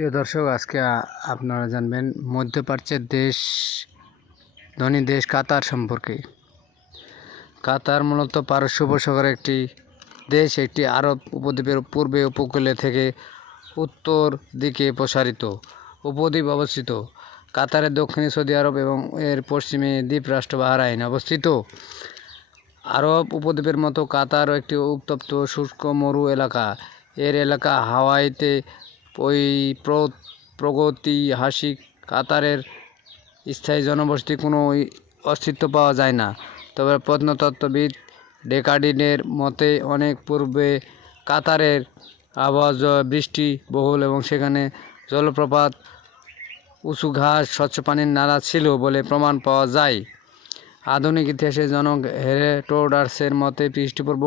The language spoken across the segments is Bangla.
প্রিয় দর্শক, আজকে আপনারা জানবেন মধ্যপ্রাচ্যের ধনী দেশ কাতার সম্পর্কে। কাতার মূলত পারস্য উপসাগরের একটি দেশ। একটি আরব উপদ্বীপের পূর্বে উপকূলে থেকে উত্তর দিকে প্রসারিত উপদ্বীপ অবস্থিত। কাতারের দক্ষিণে সৌদি আরব এবং এর পশ্চিমে দ্বীপরাষ্ট্র বাহরাইন অবস্থিত। আরব উপদ্বীপের মতো কাতারও একটি উত্তপ্ত শুষ্ক মরু এলাকা। এর এলাকা হাওয়াইতে প্রগতিহাসিক কাতারের স্থায়ী জনবসতি কোনো অস্তিত্ব পাওয়া যায় না। তবে প্রত্নতত্ত্ববিদ ডেকাডিনের মতে অনেক পূর্বে কাতারের আবহাওয়া বৃষ্টি বহুল এবং সেখানে জলপ্রপাত, উঁচু ঘাস, স্বচ্ছ পানির নালা ছিল বলে প্রমাণ পাওয়া যায়। আধুনিক ইতিহাসের জনক হেরোডোটাসের মতে খ্রিস্টপূর্ব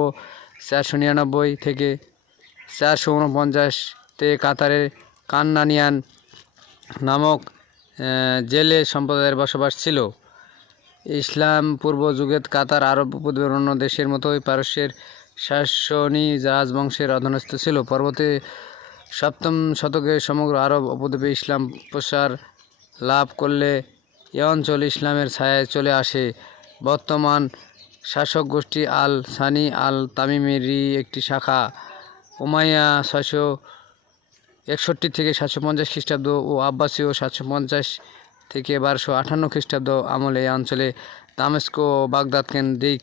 499 থেকে 449-তে কাতারের কান্নানিয়ান নামক জেলে সম্প্রদায়ের বসবাস ছিল। ইসলাম পূর্ব যুগে কাতার আরব উপদ্বীপের অন্য দেশের মতোই পারস্যের সাসনি রাজবংশের অধীনস্থ ছিল। পরবর্তী 7ম শতকে সমগ্র আরব উপদ্বীপে ইসলাম প্রসার লাভ করলে এ অঞ্চল ইসলামের ছায়ায় চলে আসে। বর্তমান শাসক গোষ্ঠী আল সানি আল তামিমেরই একটি শাখা। উমাইয়া 661 থেকে 750 খ্রিস্টাব্দ ও আব্বাসীয় 750 থেকে 1258 খ্রিস্টাব্দ আমলে এই অঞ্চলে দামেস্ক ও বাগদাদ কেন্দ্রিক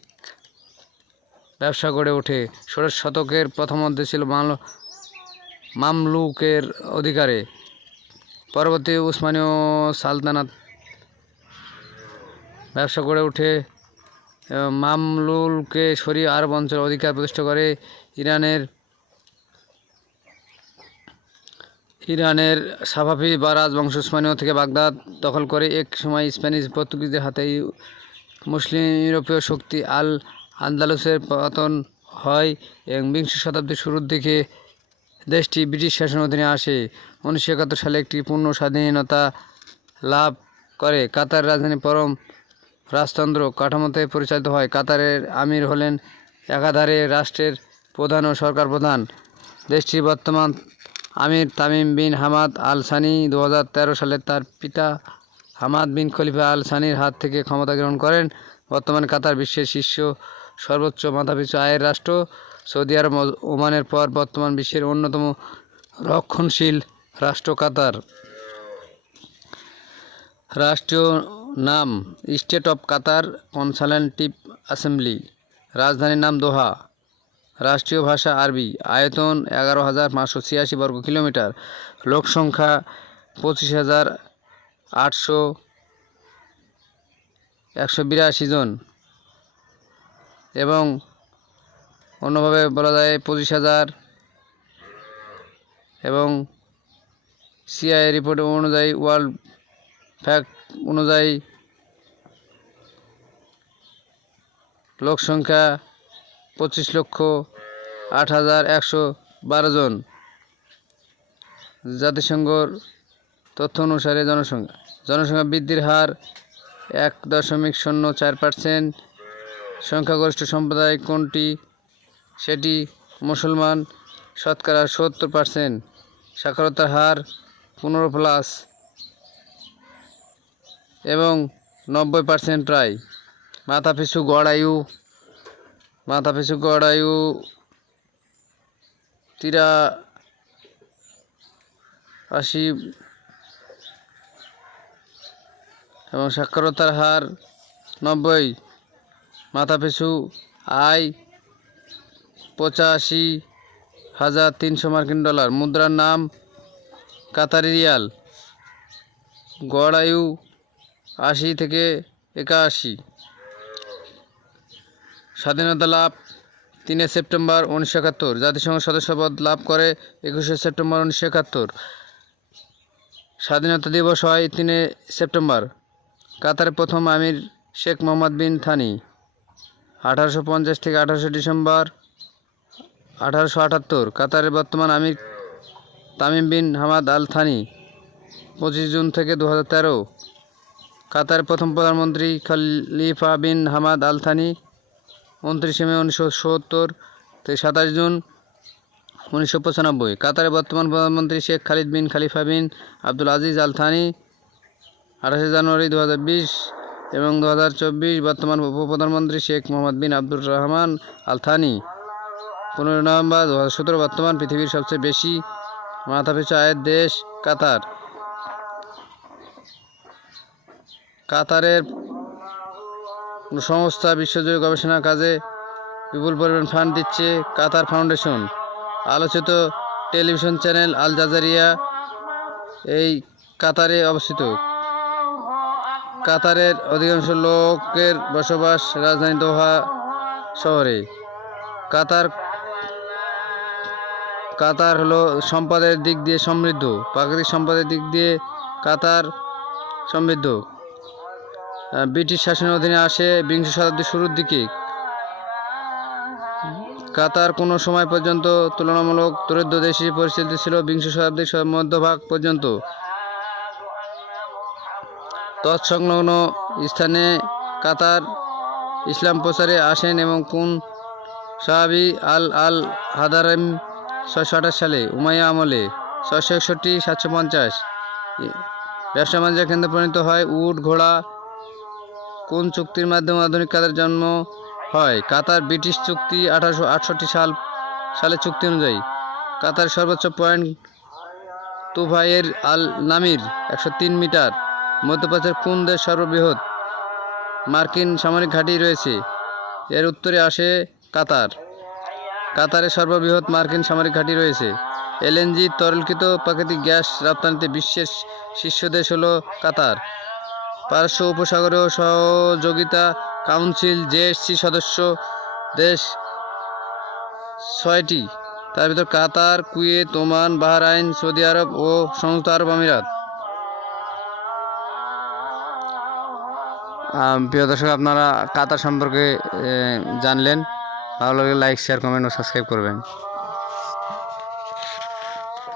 ব্যবসা গড়ে ওঠে। 16 শতকের প্রথমার্ধে ছিল মামলুকের অধিকারে। পরবর্তী উসমানীয় সালতানাত ব্যবসা গড়ে ওঠে। মামলুকে শরীয় আরব অঞ্চল অধিকার প্রতিষ্ঠা করে। ইরানের সাফাভি বা রাজবংশ উসমানীয় থেকে বাগদাদ দখল করে। এক সময় স্প্যানিশ পর্তুগিজদের হাতে মুসলিম ইউরোপীয় শক্তি আল আন্দালুসের পতন হয় এবং 20 শতাব্দীর শুরুর দিকে দেশটি ব্রিটিশ শাসনের অধীনে আসে। 1971 সালে একটি পূর্ণ স্বাধীনতা লাভ করে। কাতার রাজধানী পরম রাজতন্ত্র কাঠামোতে পরিচালিত হয়। কাতারের আমির হলেন একাধারে রাষ্ট্রের প্রধান ও সরকার প্রধান। দেশটির বর্তমান আমির Tamim bin Hamad Al Thani 2013 সালে তার পিতা হামাদ বিন খলিফা আল সানির হাত থেকে ক্ষমতা গ্রহণ করেন। বর্তমানে কাতার বিশ্বের শীর্ষ সর্বোচ্চ মাথাপিছু আয়ের রাষ্ট্র। সৌদি আরব ওমানের পর বর্তমান বিশ্বের অন্যতম রক্ষণশীল রাষ্ট্র কাতার। রাষ্ট্রীয় নাম state of Qatar consultative assembly. রাজধানীর নাম দোহা। রাষ্ট্রীয় ভাষা আরবি। আয়তন 11,586 বর্গ কিলোমিটার। লোক সংখ্যা 25,182 জন এবং অন্যভাবে বলা যায় 25,000 এবং সিআই রিপোর্ট অনুযায়ী ওয়ার্ল্ড ফ্যাক্ট অনুযায়ী লোক সংখ্যা 25,08,112 জন। জাতিসংঘর তথ্য অনুসারে জনসংখ্যা বৃদ্ধির হার 1.04%। সংখ্যাগরিষ্ঠ সম্প্রদায় কোনটি? সেটি মুসলমান, শতকরা 70%। সাক্ষরতার হার 15+ এবং 90% প্রায়। মাথাপিছু গড় আয়ু 83 এবং সাক্ষরতার হার 90। মাথাপিছু আয় 85,300 মার্কিন ডলার। মুদ্রার নাম কাতারি রিয়াল। গড় আয়ু 80 থেকে 81। স্বাধীনতা লাভ 3 সেপ্টেম্বর 1971। জাতিসংঘ সদস্যপদ লাভ করে 21 সেপ্টেম্বর 1971। স্বাধীনতা দিবস হয় 3 সেপ্টেম্বর। কাতারের প্রথম আমির শেখ মোহাম্মদ বিন থানি। 1850 থেকে 18 ডিসেম্বর 1878। কাতারের বর্তমান আমির Tamim bin Hamad Al Thani. 25 June থেকে 2013। কাতারের প্রথম প্রধানমন্ত্রী খলিফা বিন হামাদ আল থানি। 29 মে 1970 থেকে 27 জুন 1995। কাতারের বর্তমান প্রধানমন্ত্রী Sheikh Khalid bin Khalifa bin Abdul Aziz Al Thani 28 January 2020 এবং 2024। বর্তমান উপপ্রধানমন্ত্রী Sheikh Mohammed bin Abdur Rahman Al Thani 15 November 2017। বর্তমান পৃথিবীর সবচেয়ে বেশি মাথাপিছু আয়ের দেশ কাতার। কাতারের সংস্থা বিশ্বজুড়ে গবেষণা কাজে বিপুল পরিমাণ ফান্ড দিচ্ছে কাতার ফাউন্ডেশন। আলোচিত টেলিভিশন চ্যানেল আল জাজিরা এই কাতারে অবস্থিত। কাতারের অধিকাংশ লোকের বসবাস রাজধানী দোহা শহরে। কাতার হলো সম্পদের দিক দিয়ে সমৃদ্ধ, প্রাকৃতিক সম্পদের দিক দিয়ে কাতার সমৃদ্ধ। ব্রিটিশ শাসনের অধীনে আসে বিংশ শতাব্দীর শুরুর দিকে। কাতার কোনো সময় পর্যন্ত তুলনামূলক দরিদ্র দেশ হিসেবে পরিচিত ছিল বিংশ শতাব্দীর মধ্যভাগ পর্যন্ত। তৎসংলগ্ন স্থানে কাতার ইসলাম প্রচারে আসেন এবং কোন সাহাবী আল হাদারিম 628 সালে, উমাইয়া আমলে 661-750 ব্যবসা বাণিজ্যের কেন্দ্রে পরিণত হয়। উট ঘোড়া কোন চুক্তির মাধ্যমে আধুনিক কাতার জন্ম হয়? কাতার ব্রিটিশ চুক্তি 1868 সালে চুক্তি অনুযায়ী। কাতার সর্বোচ্চ পয়েন্ট তুফাইয়ের আল নামির 103 মিটার। মধ্যপ্রাচ্যের কোন দেশ সর্ববৃহৎ মার্কিন সামরিক ঘাঁটি রয়েছে? এর উত্তরে আসে কাতার। কাতারে সর্ববৃহৎ মার্কিন সামরিক ঘাঁটি রয়েছে। এলএনজি তরলীকৃত প্রাকৃতিক গ্যাস রপ্তানিতে বিশ্বের শীর্ষ দেশ হলো কাতার। পারস্য উপসাগরীয় সহযোগিতা কাউন্সিল জেএসসি সদস্য দেশ 6টি, তার ভিতর কাতার, কুয়েত, ওমান, বাহরাইন, সৌদি আরব ও সংযুক্ত আরব আমিরাত। প্রিয় দর্শক, আপনারা কাতার সম্পর্কে জানলেন। ভালো লাগলে লাইক, শেয়ার, কমেন্ট ও সাবস্ক্রাইব করবেন।